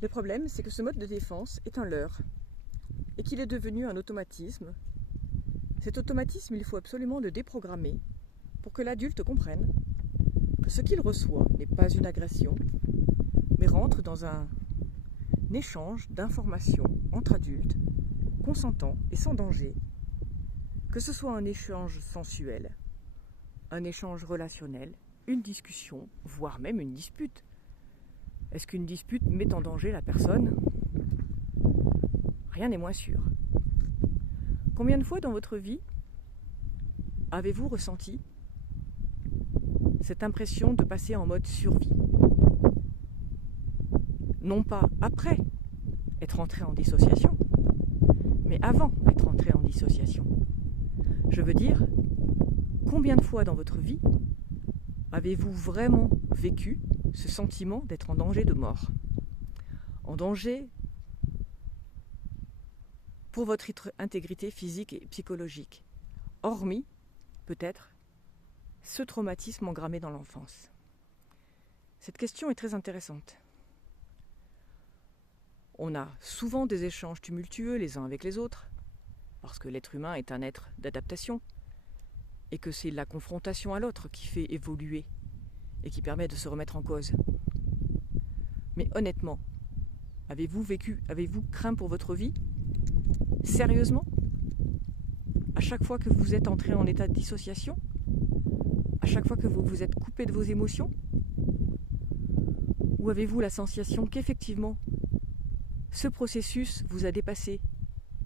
Le problème, c'est que ce mode de défense est un leurre et qu'il est devenu un automatisme. Cet automatisme, il faut absolument le déprogrammer pour que l'adulte comprenne que ce qu'il reçoit n'est pas une agression, mais rentre dans un échange d'informations entre adultes, consentants et sans danger, que ce soit un échange sensuel, un échange relationnel, une discussion, voire même une dispute. Est-ce qu'une dispute met en danger la personne ? Rien n'est moins sûr. Combien de fois dans votre vie avez-vous ressenti cette impression de passer en mode survie ? Non pas après être entré en dissociation, mais avant être entré en dissociation. Je veux dire, combien de fois dans votre vie avez-vous vraiment vécu ce sentiment d'être en danger de mort ? En danger pour votre intégrité physique et psychologique, hormis, peut-être, ce traumatisme engrammé dans l'enfance. Cette question est très intéressante. On a souvent des échanges tumultueux les uns avec les autres, parce que l'être humain est un être d'adaptation, et que c'est la confrontation à l'autre qui fait évoluer et qui permet de se remettre en cause. Mais honnêtement, avez-vous craint pour votre vie ? Sérieusement ? À chaque fois que vous êtes entré en état de dissociation ? À chaque fois que vous vous êtes coupé de vos émotions ? Ou avez-vous la sensation qu'effectivement, ce processus vous a dépassé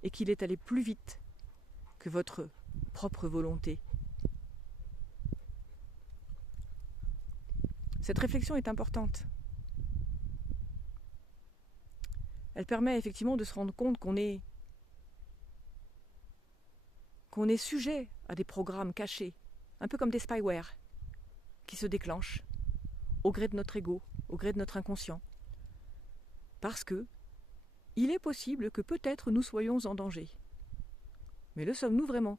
et qu'il est allé plus vite que votre propre volonté ? Cette réflexion est importante. Elle permet effectivement de se rendre compte qu'on est sujet à des programmes cachés, un peu comme des spyware, qui se déclenchent au gré de notre ego, au gré de notre inconscient. Parce que il est possible que peut-être nous soyons en danger. Mais le sommes-nous vraiment ?